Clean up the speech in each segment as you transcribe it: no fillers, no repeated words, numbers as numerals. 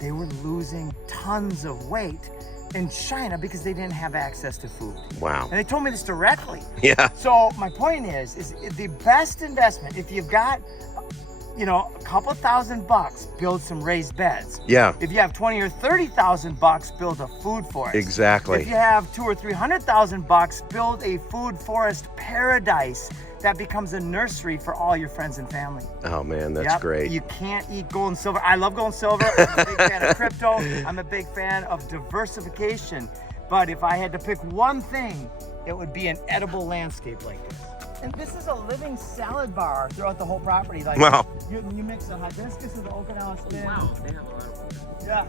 they were losing tons of weight in China because they didn't have access to food. Wow. And they told me this directly. Yeah. So my point is the best investment, if you've got, you know, a couple $1,000, build some raised beds. Yeah. If you have 20 or 30,000 bucks, build a food forest. Exactly. If you have 200 or 300,000 bucks, build a food forest paradise that becomes a nursery for all your friends and family. Oh man, that's Yep. great. You can't eat gold and silver. I love gold and silver. I'm a big fan of crypto. I'm a big fan of diversification. But if I had to pick one thing, it would be an edible landscape like this. And this is a living salad bar throughout the whole property. Like, Wow. You mix the hibiscus and the Okinawa spin. Wow, they have a lot of food. Yeah.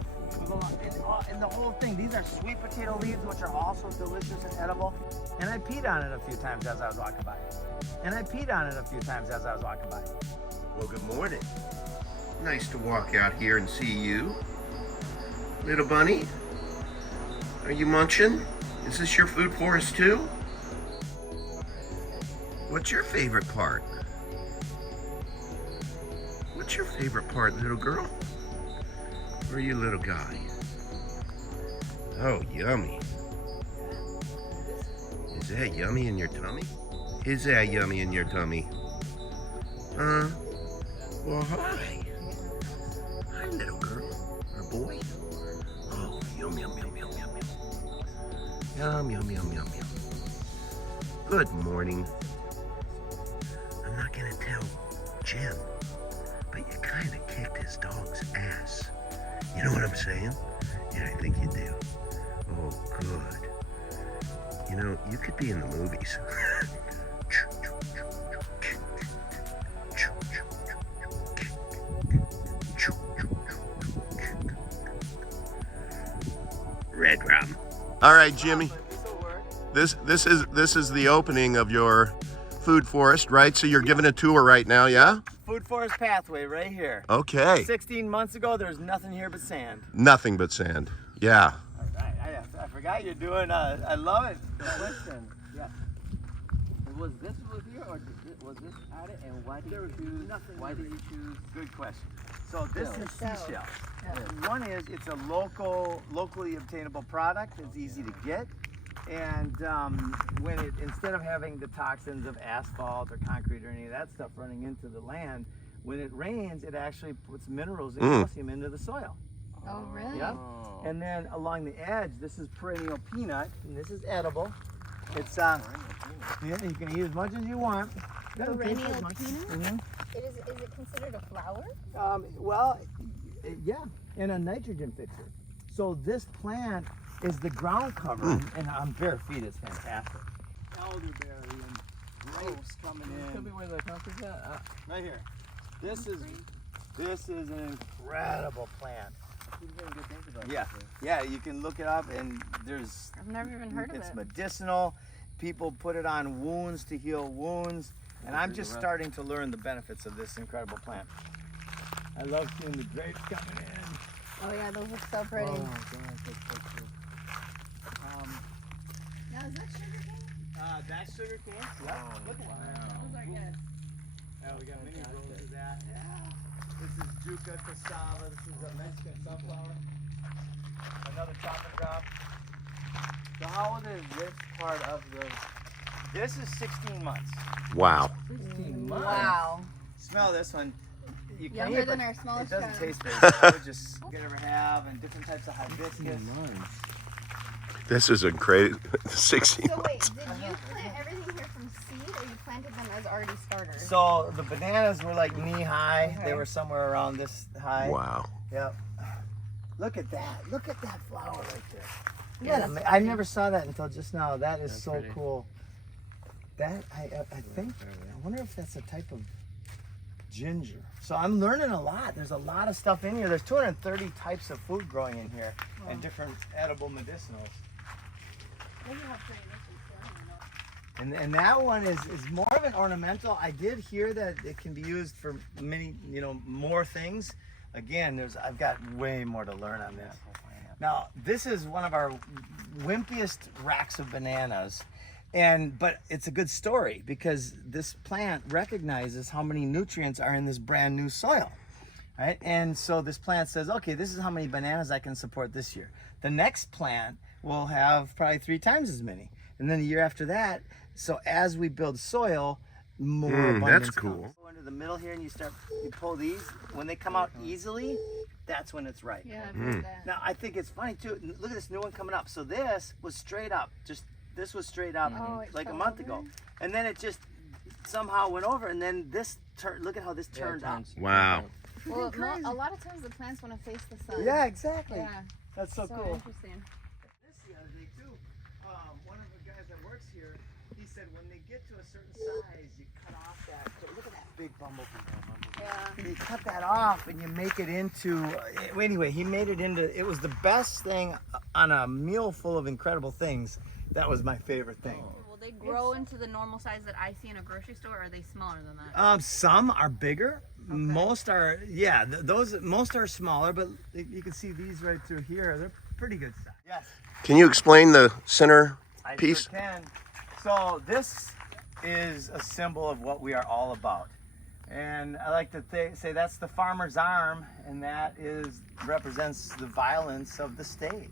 And the whole thing, these are sweet potato leaves, which are also delicious and edible. And I peed on it a few times as I was walking by. Well, good morning. Nice to walk out here and see you. Little bunny, are you munching? Is this your food forest too? What's your favorite part? What's your favorite part, little girl? Or are you little guy? Oh, yummy. Is that yummy in your tummy? Is that yummy in your tummy? Well, hi. Hi, little girl. Or boy. Oh, yum, yum, yum, yum, yum, yum. Yum, yum, yum, yum, yum. Good morning. I'm not gonna tell Jim, but you kind of kicked his dog's ass. You know what I'm saying? Yeah, I think you do. Oh, good. You know, you could be in the movies. Red rum. All right, Jimmy. This is the opening of your food forest, right? So you're giving a tour right now, yeah? Food forest pathway right here. Okay. 16 months ago, there was nothing here but sand. Nothing but sand. Yeah. All right, I forgot you're doing, I love it. Listen, yeah. Was this here or was this added? And why did you choose? Why did you choose? Good question. So this is seashells. Yeah. One is it's a locally obtainable product. It's easy to get, and when it instead of having the toxins of asphalt or concrete or any of that stuff running into the land, when it rains, it actually puts minerals and calcium into the soil. Oh, really? Yep. And then along the edge, this is perennial peanut, and this is edible. It's yeah, you can eat as much as you want. Perennial peanut? Mm-hmm. Is it considered a flower? Well, yeah, and a nitrogen fixer. So this plant is the ground cover, and on bare feet it's fantastic. Elderberry and grapes coming in. Tell me where the conference is at. Right here. This is an incredible plant. Yeah, yeah, you can look it up, and there's. I've never even heard of it. It's medicinal. People put it on wounds to heal wounds, and I'm just starting to learn the benefits of this incredible plant. I love seeing the grapes coming in. Oh yeah, those look so pretty. Oh gosh, that's so cool. Now is that sugar cane? That's sugar cane. Yep. Oh, Look at that. Those are good. Yeah, we got many rows of that. Yeah. This is Juca cassava. This is a Mexican sunflower. Another chop and drop. So how old is this part of the? This is 16 months. Wow. 16 months. Wow. Smell this one. You Younger can't, than but our smallest it doesn't child. taste very good. I would just you ever have, and different types of hibiscus. This is a great 16 So wait, months. did you plant everything here from seed, or you planted them as already starters? So the bananas were like knee high. They were somewhere around this high. Wow. Yep. Look at that. Look at that flower right there. Yeah, Yeah, I never saw that until just now. That is so pretty. cool. That I think. I wonder if that's a type of ginger. So I'm learning a lot. There's a lot of stuff in here. There's 230 types of food growing in here, and different edible medicinals. And that one is more of an ornamental. I did hear that it can be used for many, more things. Again, I've got way more to learn on this. Now, this is one of our wimpiest racks of bananas. But it's a good story because this plant recognizes how many nutrients are in this brand new soil. right? And so this plant says, okay, this is how many bananas I can support this year. The next plant will have probably 3 times as many. And then the year after that, so as we build soil, more abundance that's cool. comes. Go into the middle here and you pull these. When they come out easily, that's when it's right. Yeah, I've heard that. Now, I think it's funny too. Look at this new one coming up. So this was straight up. This was straight up like a month ago. And then it just somehow went over. And then this look at how this turned out. Wow. Well, a lot of times the plants want to face the sun. Yeah, exactly. Yeah. That's so cool. Interesting. This the other day too. One of the guys that works here, he said when they get to a certain size, you cut off that. So look at that big bumblebee. Yeah. You cut that off and you make it into. Anyway, he made it into. It was the best thing on a meal full of incredible things. That was my favorite thing. Will they grow into the normal size that I see in a grocery store, or are they smaller than that? Some are bigger. Okay. Most are, yeah. Most are smaller, but you can see these right through here. They're pretty good size. Yes. Can you explain the center I piece? sure can. So this is a symbol of what we are all about. And I like to say that's the farmer's arm, and that represents the violence of the state.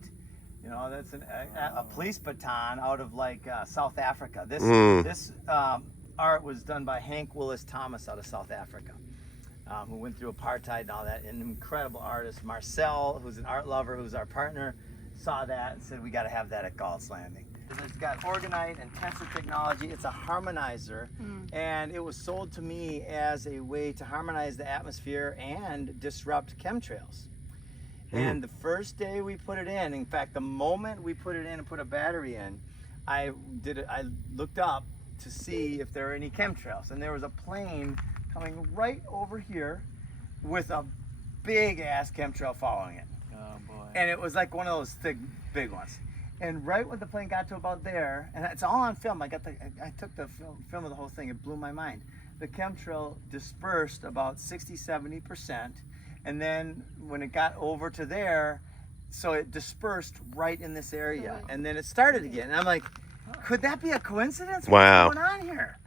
You know, that's a police baton out of like South Africa. This art was done by Hank Willis Thomas out of South Africa, who went through apartheid and all that. An incredible artist. Marcel, who's an art lover, who's our partner, saw that and said we got to have that at Galt's Landing. It's got orgonite and tensor technology. It's a harmonizer, and it was sold to me as a way to harmonize the atmosphere and disrupt chemtrails. And the first day we put it in fact, the moment we put it in and put a battery in, I looked up to see if there were any chemtrails, and there was a plane coming right over here with a big ass chemtrail following it. Oh boy. And it was like one of those thick, big ones. And right when the plane got to about there, and it's all on film. I took the film of the whole thing. It blew my mind. The chemtrail dispersed about 60-70%, and then when it got over to there, so it dispersed right in this area, and then it started again. And I'm like, could that be a coincidence? Wow. What's going on here?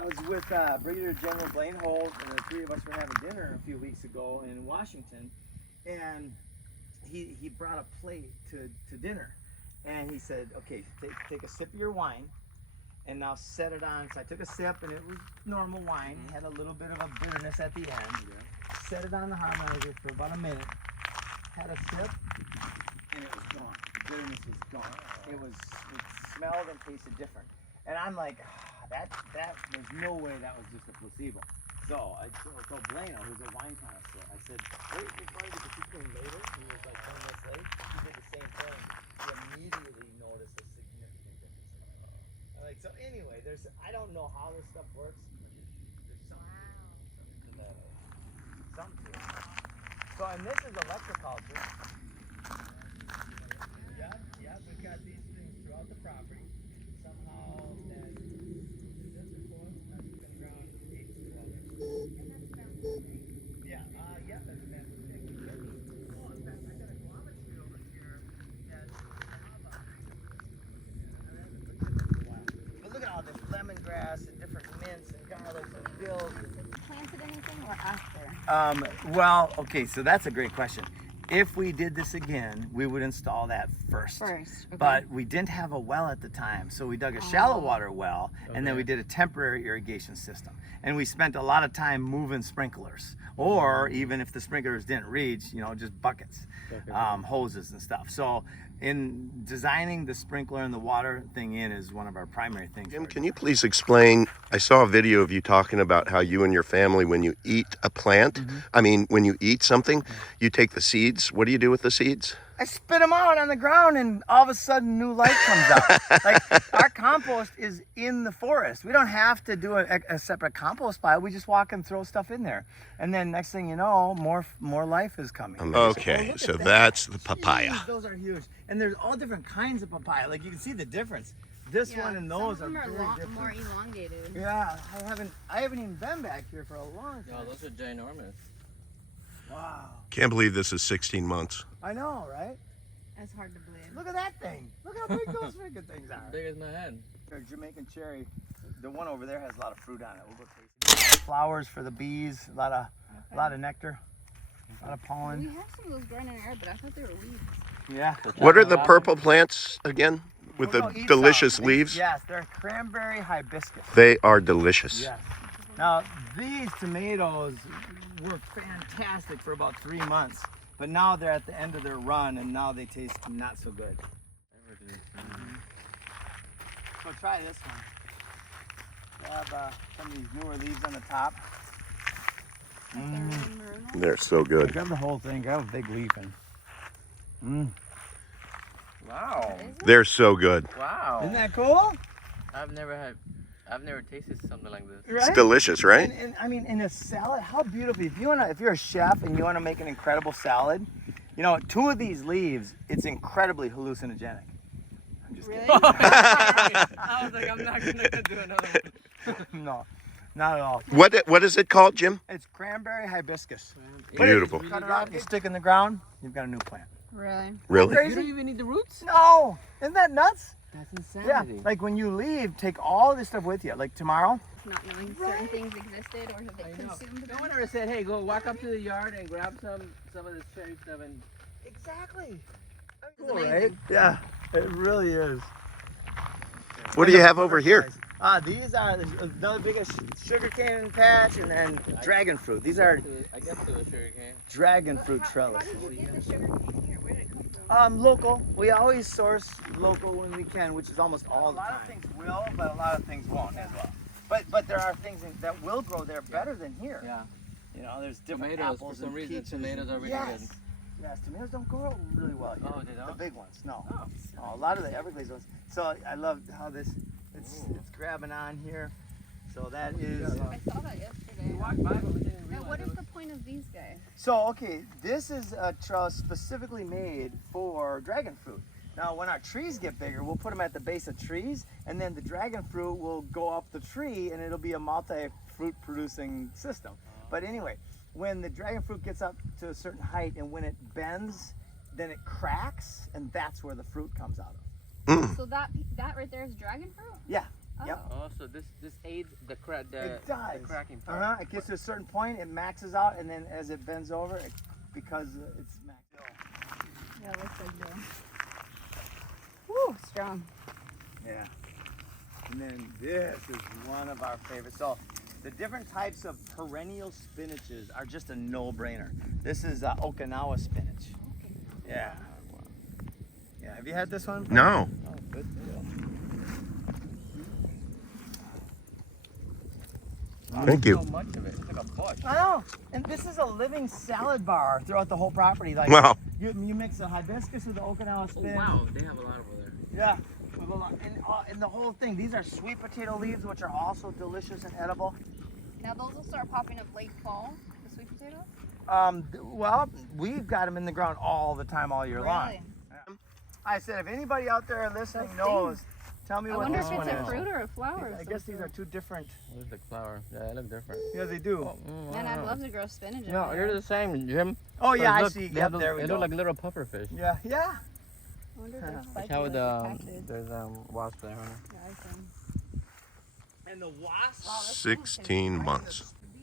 I was with Brigadier General Blaine Holt, and the 3 of us were having dinner a few weeks ago in Washington, and he brought a plate to dinner. And he said, okay, take a sip of your wine, and now set it on. So I took a sip, and it was normal wine. It had a little bit of a bitterness at the end. Set it on the harmonizer for about a minute. Had a sip, and it was gone. The bitterness was gone. It smelled and tasted different. And I'm like, that there's no way that was just a placebo. So I told Blaine, who's a wine connoisseur, I said, wait, because he came later, he was like 10 minutes late, he did the same thing. He immediately noticed a significant difference. Like, so anyway, I don't know how this stuff works, but there's something to that. Something to it. So, and this is electroculture. Yeah, we've got these things throughout the property. Somehow that this is cool. That's been around 8 to 12 years. Yeah, that's been. Oh, in fact, I got a guava tree over here that but look at all this lemongrass and different mints and garlic and dill. Planted anything or after? Well, okay, so that's a great question. If we did this again, we would install that first. Okay. But we didn't have a well at the time, so we dug a shallow water well, and then we did a temporary irrigation system. And we spent a lot of time moving sprinklers, or even if the sprinklers didn't reach, just buckets, hoses and stuff. So in designing the sprinkler and the water thing is one of our primary things. Jim, can you please explain? I saw a video of you talking about how you and your family, when you eat a plant, when you eat something, you take the seeds. What do you do with the seeds? I spit them out on the ground, and all of a sudden new life comes out. Like, our compost is in the forest. We don't have to do a separate compost pile. We just walk and throw stuff in there. And then next thing you know, more life is coming. Okay, so that's the papaya. Jeez, those are huge. And there's all different kinds of papaya. Like, you can see the difference. This one and those some are of them very are different. more elongated. Yeah, I haven't even been back here for a long time. No, those are ginormous. Wow. Can't believe this is 16 months. I know, right? That's hard to believe. Look at that thing. Look how big those freaking things are. Big as my head. Our Jamaican cherry, the one over there has a lot of fruit on it. We'll go taste it. Flowers for the bees, a lot of nectar. A lot of We pollen. have some of those growing in our air, but I thought they were weeds. Yeah. What are the purple plants again with Oh, the no, eat delicious some. leaves? Yes, they're cranberry hibiscus. They are delicious. Yes. Now, these tomatoes were fantastic for about 3 months, but now they're at the end of their run, and now they taste not so good. So try this one. They have some of these newer leaves on the top. They're so good. Grab the whole thing. Grab a big leaf and. Wow. They're so good. Wow. Isn't that cool? I've never tasted something like this. It's delicious, right? And I mean, in a salad, how beautiful! If you're a chef and you wanna make an incredible salad, you know, 2 of these leaves, it's incredibly hallucinogenic. I'm just Really? I was like, I'm not gonna do another one. kidding. No, not at all. What is it called, Jim? It's cranberry hibiscus. Beautiful. Cut it off, you stick in the ground, you've got a new plant. Really? Really? You don't even need the roots? No, isn't that nuts? That's Yeah, insanity. like when you leave, take all this stuff with you. Like tomorrow. Not knowing certain things existed or have they I know. consumed No them. one ever said, hey, go walk up to the yard and grab some of this cherry stuff and... Exactly. Cool, right? Yeah, it really is. What do you have over here? These are the biggest sugarcane patch and then dragon fruit. These are I guess to a sugar cane. dragon fruit How trellis. did you get the sugar cane here? Where did it come from? Local. We always source local when we can, which is almost all the time. A lot of things will, but a lot of things won't as well. But there are things that will grow there better than here. Yeah. You know, there's different Tomatoes, apples for some and reason, peaches. tomatoes are really yes. good. Yes, tomatoes don't grow really well here. Oh, they don't? The big ones, no. Oh. A lot of the Everglades ones. So I love how it's grabbing on here. So that is. I saw that yesterday. We walked by, but we didn't Now, realize what it is was... the point of these guys? So okay, this is a trellis specifically made for dragon fruit. Now, when our trees get bigger, we'll put them at the base of trees, and then the dragon fruit will go up the tree, and it'll be a multi-fruit producing system. But anyway, when the dragon fruit gets up to a certain height, and when it bends, then it cracks, and that's where the fruit comes out of. So that right there is dragon fruit? Yeah. Oh. Yep. Oh, so this aids the It does. the cracking part. It gets to a certain point, it maxes out, and then as it bends over, because it's maxed out. Yeah, it looks like that. Woo, strong. Yeah. And then this is one of our favorites. So the different types of perennial spinaches are just a no-brainer. This is Okinawa spinach. Yeah. Yeah. Have you had this one? No. Oh, good deal. Thank you. So much of it. It's like a bush. I know. And this is a living salad bar throughout the whole property. Like Wow. you mix the hibiscus with the Okinawa Oh, spinach. wow, they have a lot over there. Yeah. With a lot- And the whole thing. These are sweet potato leaves, which are also delicious and edible. Now those will start popping up late fall, the sweet potatoes? Well, we've got them in the ground all the time, all year long. Really? I said, if anybody out there listening Those knows, tell me I what wonder this if it's one a is. fruit or a flower. of I some guess these are sort. two different. This like flower. Yeah, they look different. Yeah, they do. Man, I'd love to grow spinach. in No, there. you're the same, Jim. Oh yeah, I Look, see. they Yep, have there we They go. look like little puffer fish. Yeah, yeah. I wonder if they're Watch spiky out like with the cactus. there's wasp there, huh? Yeah, I can. And the wasp. Wow, that's 16 awesome. months. Bees.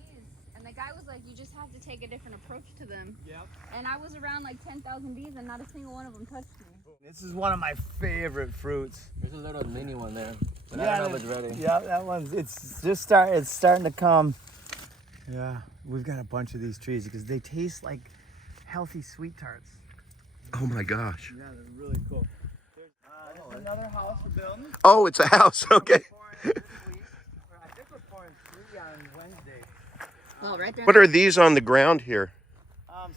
And the guy was like, you just have to take a different approach to them. Yep. And I was around like 10,000 bees and not a single one of them touched me. This is one of my favorite fruits. There's a little mini one there. But I don't know if it's ready. Yeah, that one's. It's just it's starting to come. Yeah, we've got a bunch of these trees because they taste like healthy sweet tarts. Oh my gosh. Yeah, they're really cool. There's another house we're building. Oh, it's a house. Okay. I think we're pouring 3 on Wednesday. Oh, right there. What are these on the ground here?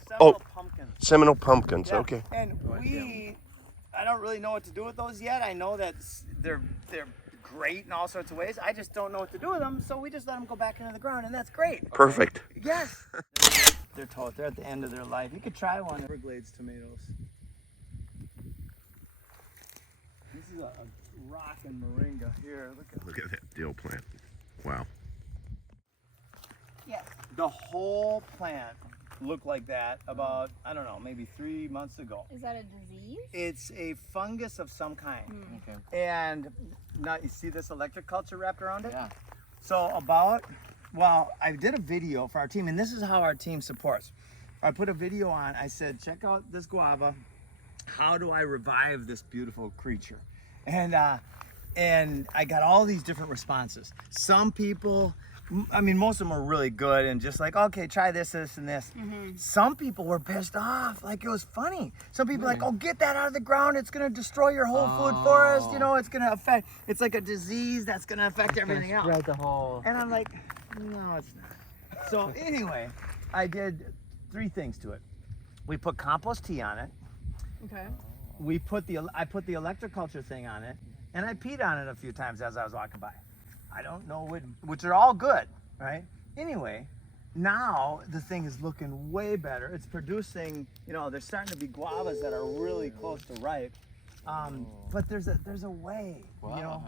Seminole pumpkins. Seminole pumpkins. Yeah, Okay. And I don't really know what to do with those yet. I know that they're great in all sorts of ways. I just don't know what to do with them, so we just let them go back into the ground, and that's great. Perfect. Yes. They're toast. They're at the end of their life. You could try one. Everglades tomatoes. This is a rockin' moringa. Here, Look at that dill plant. Wow. Yes. the whole plant looked like that about, I don't know, maybe 3 months ago. Is that a disease? It's a fungus of some kind. Okay. And now you see this electric culture wrapped around it? Yeah. So I did a video for our team, and this is how our team supports. I put a video on. I said, check out this guava. How do I revive this beautiful creature? And I got all these different responses. Some people, I mean, most of them are really good and just like, okay, try this, this, and this. Some people were pissed off, like it was funny. Some people like, oh, get that out of the ground. It's gonna destroy your whole food forest. You know, it's gonna affect, it's like a disease that's gonna affect everything else. Spread the whole. And I'm like, no, it's not. So anyway, I did 3 things to it. We put compost tea on it. Okay. I put the electroculture thing on it, and I peed on it a few times as I was walking by. I don't know which are all good, right? Anyway, now the thing is looking way better. It's producing, you know, there's starting to be guavas that are really close to ripe. But there's a way, you know.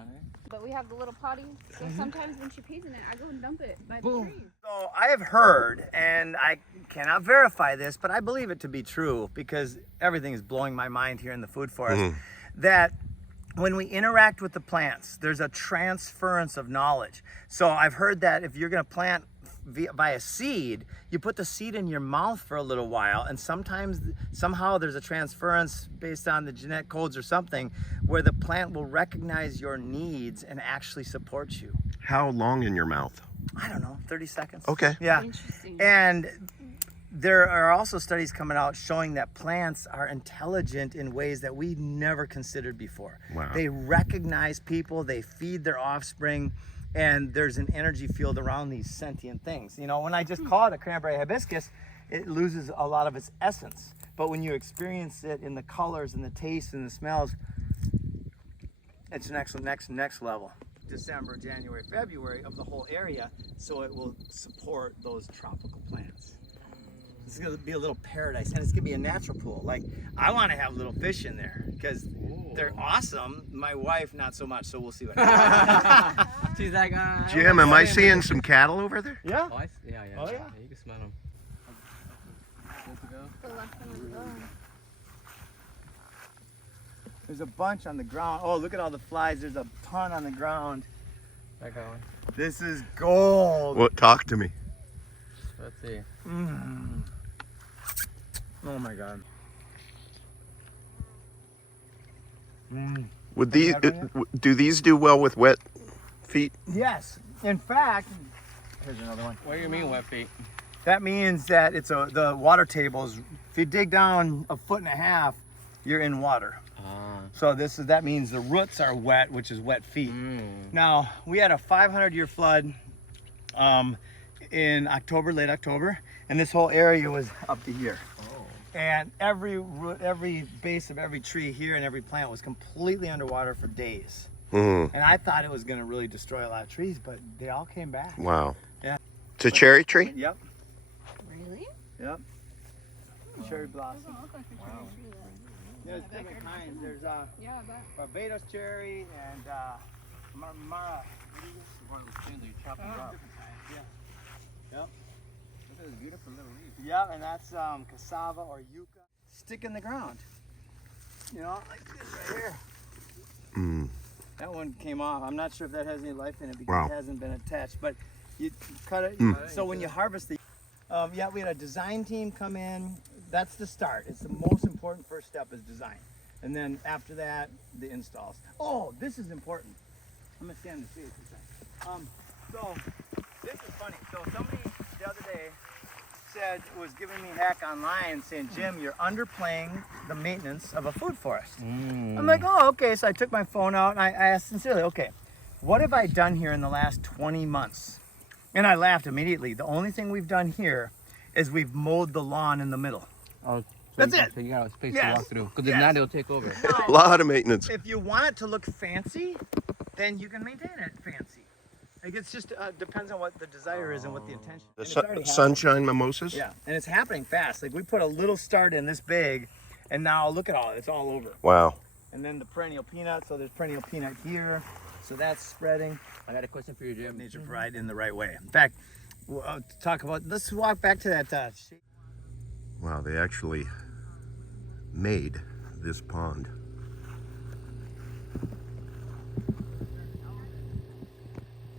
But we have the little potty, so sometimes when she pees in it, I go and dump it by the tree. So I have heard, and I cannot verify this, but I believe it to be true because everything is blowing my mind here in the food forest, that when we interact with the plants, there's a transference of knowledge. So I've heard that if you're going to plant by a seed, you put the seed in your mouth for a little while, and somehow there's a transference based on the genetic codes or something where the plant will recognize your needs and actually support you. How long in your mouth? I don't know, 30 seconds. Okay. Yeah. Interesting. And there are also studies coming out showing that plants are intelligent in ways that we never considered before. Wow. They recognize people, they feed their offspring, and there's an energy field around these sentient things. You know, when I just call it a cranberry hibiscus, it loses a lot of its essence. But when you experience it in the colors and the taste and the smells, it's next level. December, January, February of the whole area, so it will support those tropical plants. It's gonna be a little paradise, and it's gonna be a natural pool. Like, I want to have little fish in there because they're awesome. My wife, not so much. So we'll see what happens. She's like, Jim, am I seeing some cattle over there? Yeah. Oh, yeah. Oh, yeah. You can smell them. Good to go. The left one is gone. There's a bunch on the ground. Oh, look at all the flies. There's a ton on the ground. That going. This is gold. What? Talk to me. Let's see. Oh my God. Would these do these do well with wet feet? Yes. In fact, here's another one. What do you mean wet feet? That means that the water tables. If you dig down 1.5 feet, you're in water. So that means the roots are wet, which is wet feet. Now, we had a 500-year flood in late October, and this whole area was up to here. And every base of every tree here and every plant was completely underwater for days. And I thought it was going to really destroy a lot of trees, but they all came back. Wow. Yeah. It's a cherry tree? Yep. Really? Yep. Cherry blossom. Doesn't look like a cherry tree though. There's different kinds. There's Yeah, I bet. Barbados cherry and Mara. One of those things that you chop and drop. Different kinds. Yeah. Yep. Look at this beautiful little leaf. Yep, and that's cassava or yucca. Stick in the ground. You know, like this right here. That one came off. I'm not sure if that has any life in it because it hasn't been attached. But you cut it. So when you harvest the, yeah, we had a design team come in. That's the start. It's the most important first step is design. And then after that, the installs. Oh, this is important. I'm gonna stand and see it for a second. So this is funny. So somebody the other day was giving me heck online saying, Jim, you're underplaying the maintenance of a food forest. I'm like, oh, okay. So I took my phone out and I asked sincerely, okay, what have I done here in the last 20 months? And I laughed immediately. The only thing we've done here is we've mowed the lawn in the middle. Oh, so That's it. So you got a space Yes. to walk through. Because if Yes. not, it'll take over. A lot of maintenance. If you want it to look fancy, then you can maintain it fancy. Like it's just depends on what the desire is and what the intention. The And it's already happening. sunshine mimosas? Yeah, and it's happening fast. Like we put a little start in this big, and now look at all it's all over. Wow. And then the perennial peanut. So there's perennial peanut here. So that's spreading. I got a question for you, Jim. Nature provide in the right way. In fact, we'll talk about. Let's walk back to that. Wow, they actually made this pond.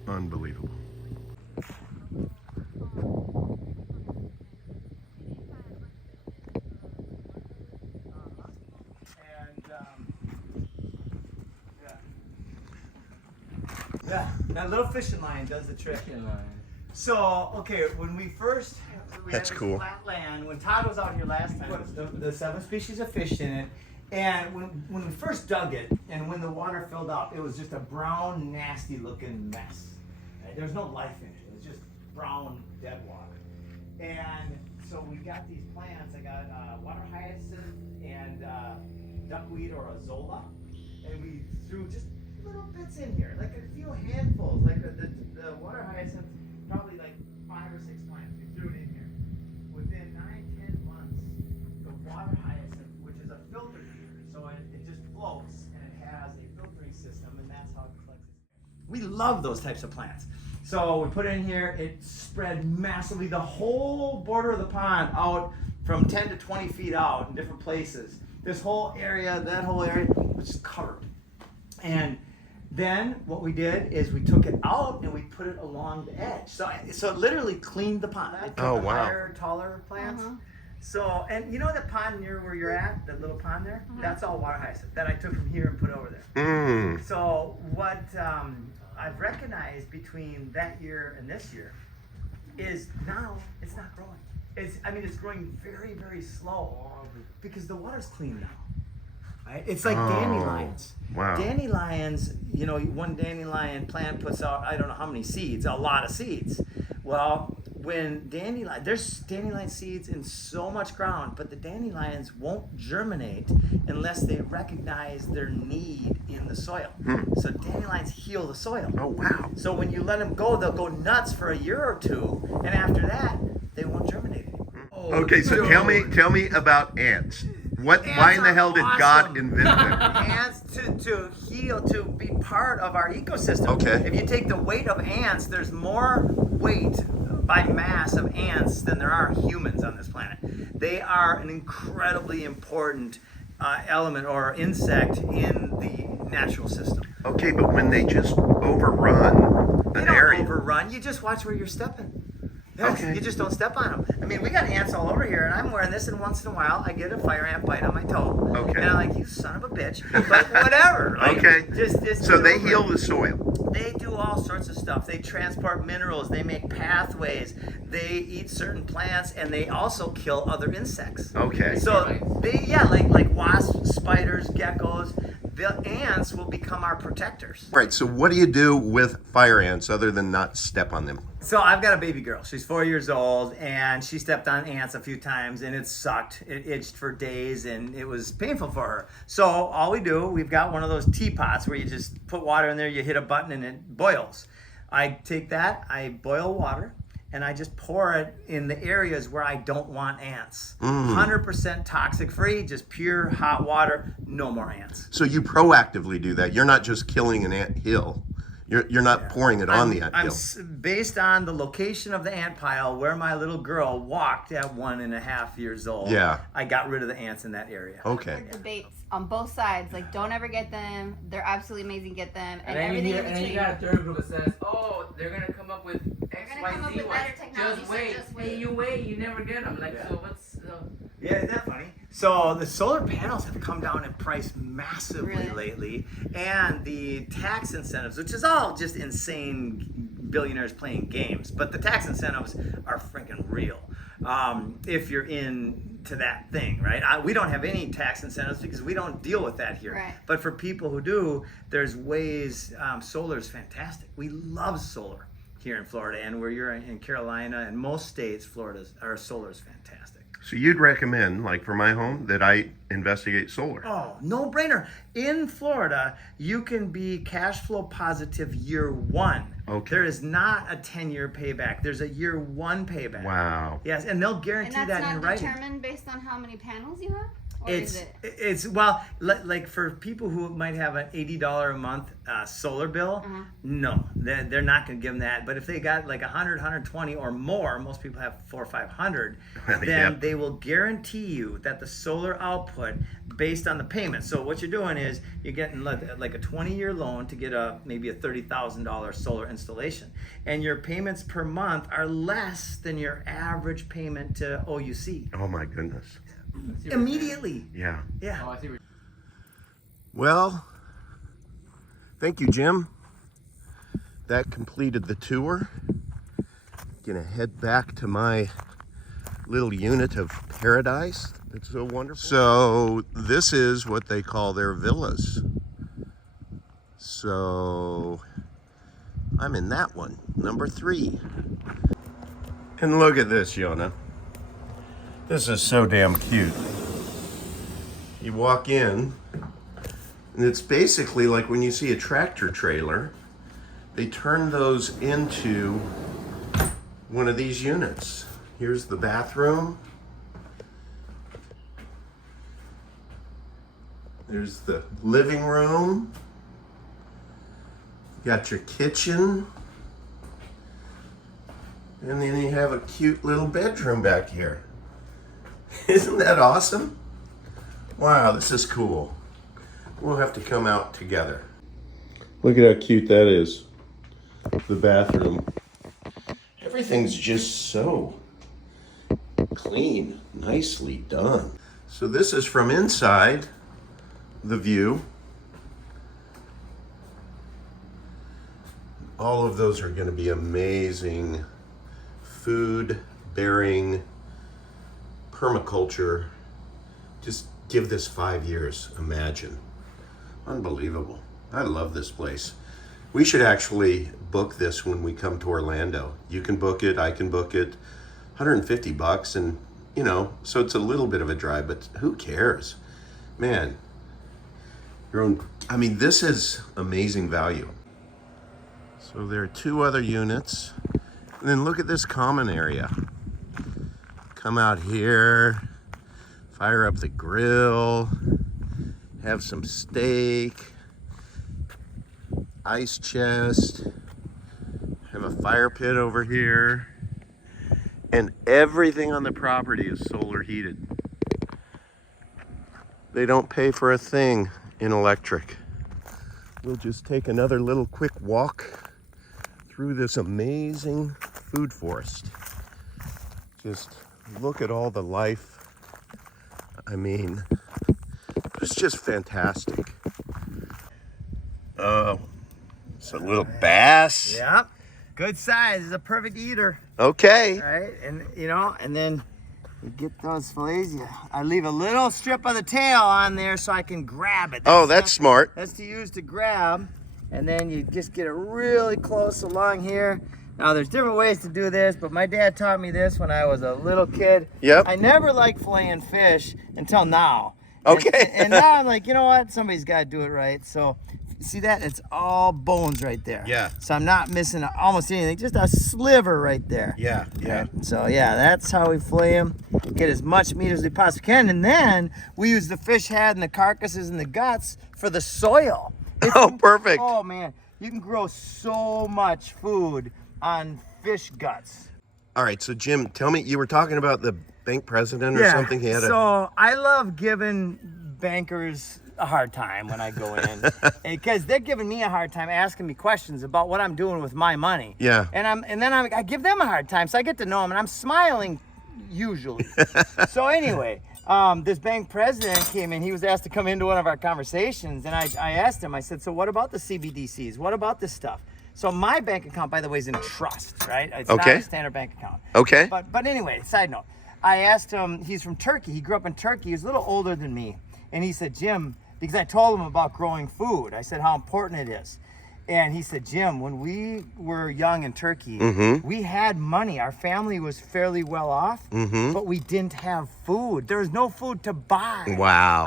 Unbelievable. That little fishing line does the trick. So, okay, when we first we That's had this cool. flat land, when Todd was out here last time, the 7 species of fish in it, and when we first dug it, and when the water filled up, it was just a brown, nasty looking mess. Right? There was no life in it. It was just brown, dead water. And so we got these plants. I got water hyacinth and duckweed or azolla, and we threw just little bits in here, like a few handfuls, like the water hyacinth, probably like 5 or 6 plants. We threw it in here. Within 9-10 months, the water hyacinth, which is a filter feeder, so it just floats and it has a filtering system, and that's how it collects its. We love those types of plants. So we put it in here, it spread massively, the whole border of the pond out from 10 to 20 feet out in different places. This whole area, that whole area was just covered. And then what we did is we took it out and we put it along the edge. So it literally cleaned the pond. I took Oh, the wow. higher, taller plants. So, and you know that pond near where you're at, that little pond there? That's all water hyacinth that I took from here and put over there. Mm. So what I've recognized between that year and this year is now it's not growing. It's growing very, very slow because the water's clean now. Right? It's like dandelions. Wow. Dandelions, you know, one dandelion plant puts out, I don't know how many seeds, a lot of seeds. Well, when there's dandelion seeds in so much ground, but the dandelions won't germinate unless they recognize their need in the soil. So dandelions heal the soil. Oh, wow. So when you let them go, they'll go nuts for a year or two, and after that, they won't germinate anymore. Okay, so tell me about ants. Why in the hell did God invent them? Ants to heal, to be part of our ecosystem. Okay. If you take the weight of ants, there's more weight by mass of ants than there are humans on this planet. They are an incredibly important element or insect in the natural system. Okay, but when they just overrun They an don't area. overrun. You just watch where you're stepping. Yes, Okay. You just don't step on them. I mean, we got ants all over here, and I'm wearing this, and once in a while, I get a fire ant bite on my toe. Okay. And I'm like, you son of a bitch. But whatever. Like, Okay. Just So get they over heal it. the soil. They do all sorts of stuff. They transport minerals. They make pathways. They eat certain plants, and they also kill other insects. Okay. So like wasps, spiders, geckos. The ants will become our protectors. Right, so what do you do with fire ants other than not step on them? So I've got a baby girl. She's 4 years old, and she stepped on ants a few times, and it sucked. It itched for days, and it was painful for her. So all we've got one of those teapots where you just put water in there, you hit a button, and it boils. I take that, I boil water, and I just pour it in the areas where I don't want ants. 100% toxic free, just pure hot water, no more ants. So you proactively do that. You're not just killing an ant hill. You're not pouring it on the ant hill. Based on the location of the ant pile where my little girl walked at 1.5 years old. Yeah. I got rid of the ants in that area. Okay. Debates on both sides. Like, don't ever get them. They're absolutely amazing. Get them. And then everything you in and then between. you got a third group that says, "Oh, they're gonna come up with X, gonna Y, come up Z, with Y. better technology, Just so wait. just wait." And you wait. You never get them. Like, Yeah. so what's? Yeah, isn't that funny? So the solar panels have come down in price massively Really? lately, and the tax incentives, which is all just insane billionaires playing games, but the tax incentives are freaking real. If you're into that thing, right? We don't have any tax incentives because we don't deal with that here. Right. But for people who do, there's ways. Solar is fantastic. We love solar here in Florida, and where you're in Carolina and most states, solar is fantastic. So you'd recommend, like for my home, that I investigate solar? Oh, no brainer. In Florida, you can be cash flow positive year one. Okay. There is not a 10-year payback. There's a year one payback. Wow. Yes, and they'll guarantee And that's that in not writing. determined based on how many panels you have? Or is it? It's well, like for people who might have an $80 a month solar bill, no, they're not going to give them that. But if they got like 100, 120 or more, most people have 400 or 500, then Yep. they will guarantee you that the solar output based on the payment. So what you're doing is you're getting like a 20-year loan to get maybe a $30,000 solar installation, and your payments per month are less than your average payment to OUC. Oh my goodness. Immediately. Yeah. Yeah. Oh, I see. Well, thank you, Jim. that completed the tour. Gonna head back to my little unit of paradise. It's so wonderful. So this is what they call their villas. So I'm in that one, number 3. And look at this, Yona. This is so damn cute. You walk in, and it's basically like when you see a tractor trailer, they turn those into one of these units. Here's the bathroom. There's the living room. You got your kitchen. And then you have a cute little bedroom back here. Isn't that awesome? Wow, this is cool. We'll have to come out together. Look at how cute that is. The bathroom. Everything's just so clean, nicely done. So this is from inside the view. All of those are going to be amazing food bearing permaculture. Just give this 5 years. Imagine. Unbelievable. I love this place. We should actually book this when we come to Orlando. You can book it, I can book it. $150, and you know, so it's a little bit of a drive, but who cares? Man, I mean, this is amazing value. So there are 2 other units. And then look at this common area. Come out here, fire up the grill, have some steak, ice chest, have a fire pit over here, and everything on the property is solar heated. They don't pay for a thing in electric. We'll just take another little quick walk through this amazing food forest. Just look at all the life. I mean, it's just fantastic. Oh, it's a little bass. Yep. Good size. It's a perfect eater. Okay. Right? And you know, and then you get those fillets. I leave a little strip of the tail on there so I can grab it. That's smart. That's to use to grab. And then you just get it really close along here. Now there's different ways to do this, but my dad taught me this when I was a little kid. Yep. I never liked filleting fish until now. Okay. And now I'm like, you know what? Somebody's got to do it right. So see that? It's all bones right there. Yeah. So I'm not missing almost anything. Just a sliver right there. Yeah, yeah. Right? So yeah, that's how we fillet them. Get as much meat as we possibly can. And then we use the fish head and the carcasses and the guts for the soil. Oh, perfect. Oh man, you can grow so much food on fish guts. All right, so Jim, tell me, you were talking about the bank president or something? He had so I love giving bankers a hard time when I go in because they're giving me a hard time, asking me questions about what I'm doing with my money. Yeah. And then I give them a hard time, so I get to know them, and I'm smiling usually. So anyway, this bank president came in. He was asked to come into one of our conversations, and I asked him. I said, "So what about the CBDCs? What about this stuff?" So my bank account, by the way, is in trust, right? It's not a standard bank account. Okay. But anyway, side note. I asked him. He's from Turkey. He grew up in Turkey. He's a little older than me, and he said, "Jim," because I told him about growing food. I said how important it is. And he said, "Jim, when we were young in Turkey, we had money. Our family was fairly well off, but we didn't have food. There was no food to buy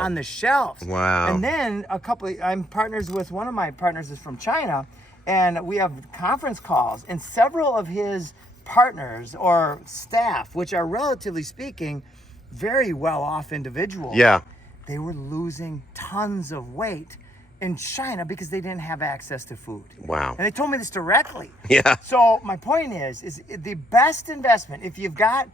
on the shelves." Wow. And then I'm partners with, one of my partners is from China, and we have conference calls, and several of his partners or staff, which are relatively speaking, very well off individuals. Yeah. They were losing tons of weight in China because they didn't have access to food. Wow. And they told me this directly. Yeah. So my point is the best investment, if you've got,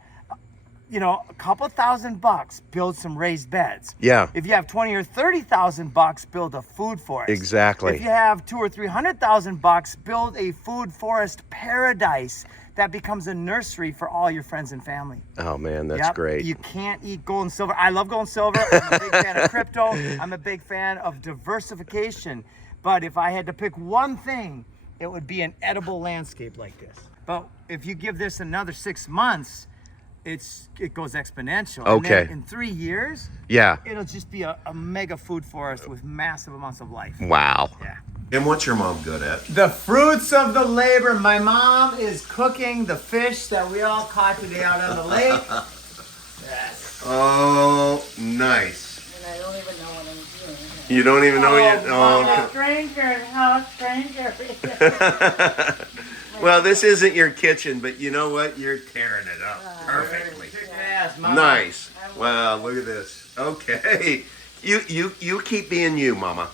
a couple $1,000, build some raised beds. Yeah. If you have $20,000 or $30,000, build a food forest. Exactly. If you have $200,000 or $300,000, build a food forest paradise that becomes a nursery for all your friends and family. Oh man, that's great. You can't eat gold and silver. I love gold and silver. I'm a big fan of crypto. I'm a big fan of diversification. But if I had to pick one thing it would be an edible landscape like this. But if you give this another 6 months, it goes exponential. Okay. And then in 3 years, Yeah. it'll just be a mega food forest with massive amounts of life. Wow. Yeah. And what's your mom good at? The fruits of the labor. My mom is cooking the fish that we all caught today out on the lake. Yes. Oh, nice. And I don't even know what I'm doing. You don't even know yet? Oh, Stranger, house, stranger. well, this isn't your kitchen, but you know what? You're tearing it up perfectly. Yes, Mama. Nice. Wow, look at this. Okay. You keep being you, Mama.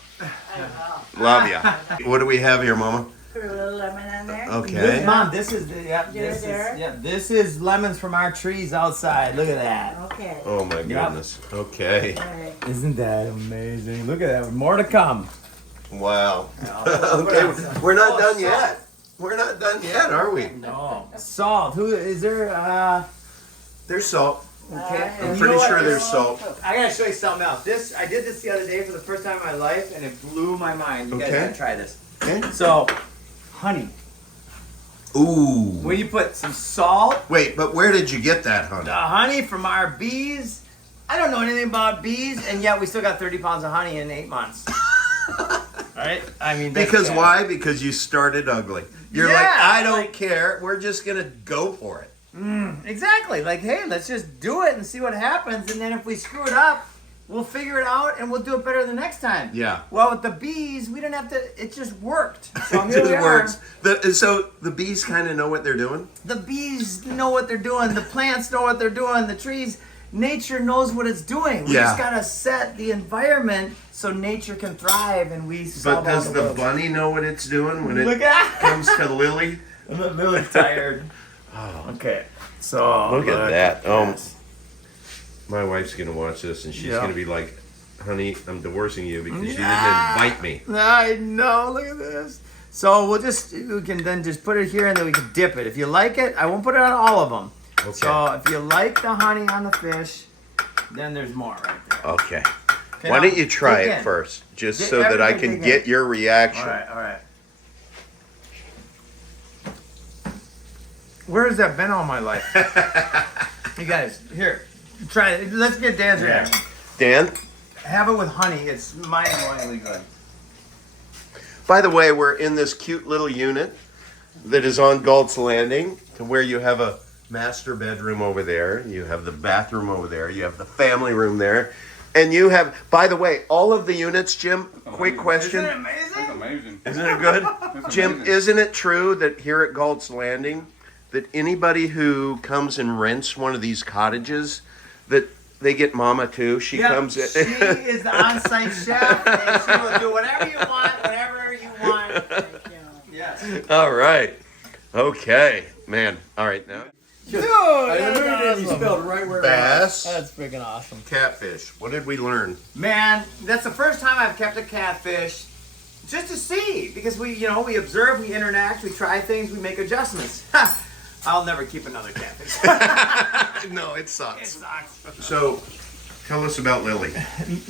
Love ya. What do we have here, Mama? Put a little lemon on there. Okay. Mom, this is this is lemons from our trees outside. Look at that. Okay. Oh my goodness. Okay. All right. Isn't that amazing? Look at that. More to come. Wow. Okay, we're not done yet. We're not done yet, are we? No. Salt. Who is there? There's salt. Okay. I'm And you pretty know what? sure there's salt. I gotta show you something else. I did this the other day for the first time in my life, and it blew my mind. You guys Okay. gotta try this. Okay. So, honey. Ooh. When you put some salt, Wait, but where did you get that, honey? the honey from our bees. I don't know anything about bees, and yet we still got 30 pounds of honey in 8 months. Right? I mean, that's Because bad. why? Because you started ugly. You're like, Yeah, I don't like- care. We're just gonna go for it. Exactly. Like, hey, let's just do it and see what happens, and then if we screw it up, we'll figure it out and we'll do it better the next time. Yeah. Well, with the bees, we didn't have to. It just worked. So It here we just are. works. So the bees kind of know what they're doing. The bees know what they're doing. The plants know what they're doing. The trees, nature knows what it's doing. We Yeah. just gotta set the environment so nature can thrive, and we. But solve all does the world's- bunny know what it's doing when Look it at. comes to Lily? I'm really tired. Okay. So Look at that. yes. My wife's gonna watch this and she's Yeah. gonna be like, "Honey, I'm divorcing you because you didn't Yeah. invite me." I know. Look at this. So we can then just put it here, and then we can dip it. If you like it, I won't put it on all of them. Okay. So if you like the honey on the fish, then there's more right there. Okay. Okay, Why now, don't you try dig it in. first, just Dig so that I everything can in. get your reaction? All right, all right. Where has that been all my life? You guys, here, try it. Let's get Dan's reaction. Dan, Have it with honey. It's mind-blowingly good. by the way, we're in this cute little unit that is on Galt's Landing, to where you have a master bedroom over there, you have the bathroom over there, you have the family room there, and you have, by the way, all of the units, Jim, quick question. Isn't it amazing? Amazing. Isn't it good? Jim, amazing. isn't it true that here at Galt's Landing, that anybody who comes and rents one of these cottages, that they get Mama too? She Yep, comes in. she is the on-site chef, and she will do whatever you want, whatever you want. Yes. All right. Okay. Man. All right. Now. Dude, You spelled right where Bass. That's freaking awesome. Catfish. What did we learn? Man, that's the first time I've kept a catfish, just to see, because we observe, we interact, we try things, we make adjustments. Ha! I'll never keep another catfish. No, it It sucks. sucks. So, tell us about Lily.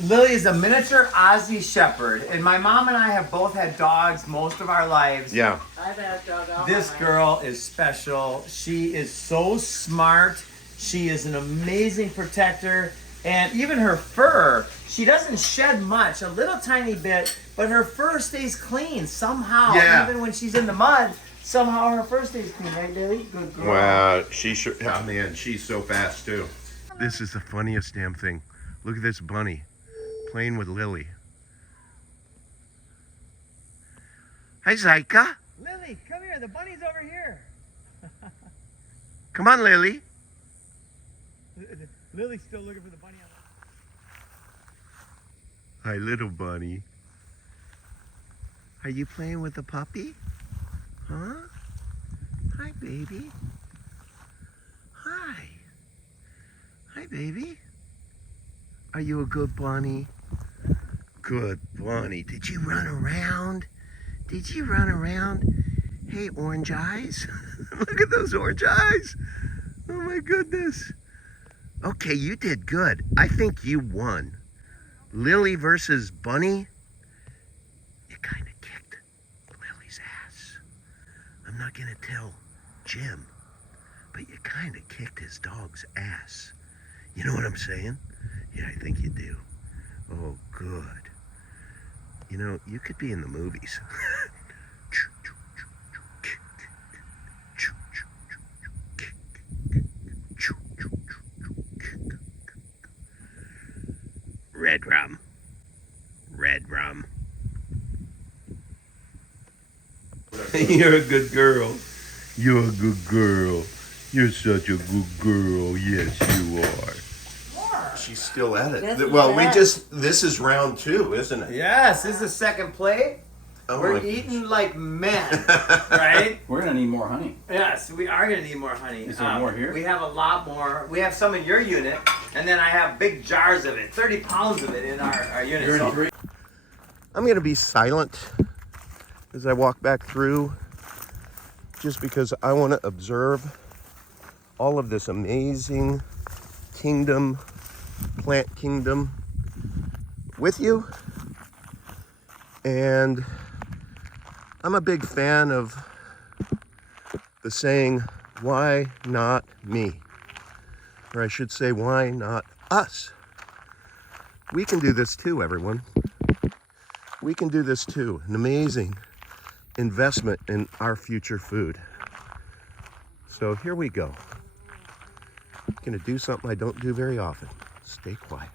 Lily is a miniature Aussie Shepherd, and my mom and I have both had dogs most of our lives. Yeah. I've had a dog all This my life. girl is special. She is so smart. She is an amazing protector. And even her fur, she doesn't shed much, a little tiny bit, but her fur stays clean somehow. Yeah. Even when she's in the mud, somehow her fur stays clean, right, Lily? Good girl. Wow. She sure. Oh man, she's so fast too. This is the funniest damn thing. Look at this bunny playing with Lily. Hi, Zyka. Lily, come here. The bunny's over here. Come on, Lily. Lily's still looking for the bunny. Hi, little bunny. Are you playing with the puppy? Huh? Hi, baby. Hi. Hi, baby. Are you a good bunny? Good bunny. Did you run around? Did you run around? Hey, orange eyes. Look at those orange eyes. Oh, my goodness. Okay, you did good. I think you won. Lily versus Bunny, you kind of kicked Lily's ass. not gonna tell Jim, but you kind of kicked his dog's ass. You know what I'm saying? Yeah, I think you do. Oh, good. You know, you could be in the movies. Red rum. Red rum. You're a good girl. You're a good girl. You're such a good girl. Yes, you are. She's still at it. Yes, Well, we yes. just, this is round 2, isn't it? Yes, this is the second plate. Oh We're my- eating like men, right? We're gonna need more honey. Yes, we are gonna need more honey. Is there more here? We have a lot more. We have some in your unit, and then I have big jars of it, 30 pounds of it in our unit. You're in So- 3. I'm going to be silent as I walk back through, just because I want to observe all of this amazing kingdom, plant kingdom with you. And I'm a big fan of the saying, why not me? Or I should say, why not us? We can do this too, everyone. We can do this too. An amazing investment in our future food. So here we go. I'm gonna do something I don't do very often. Stay quiet.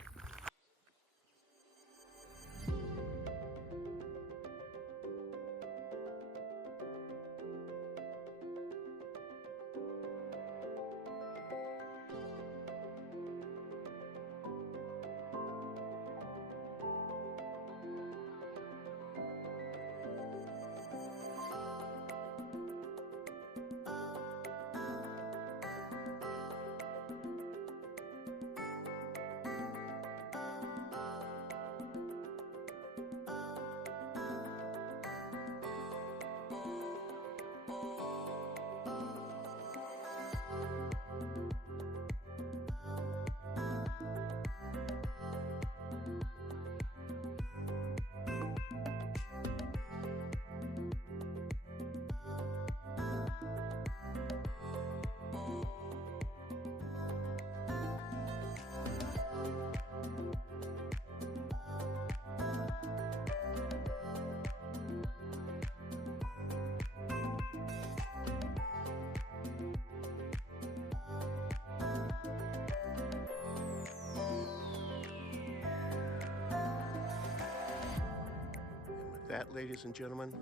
That, ladies and gentlemen,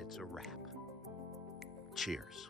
it's a wrap. Cheers.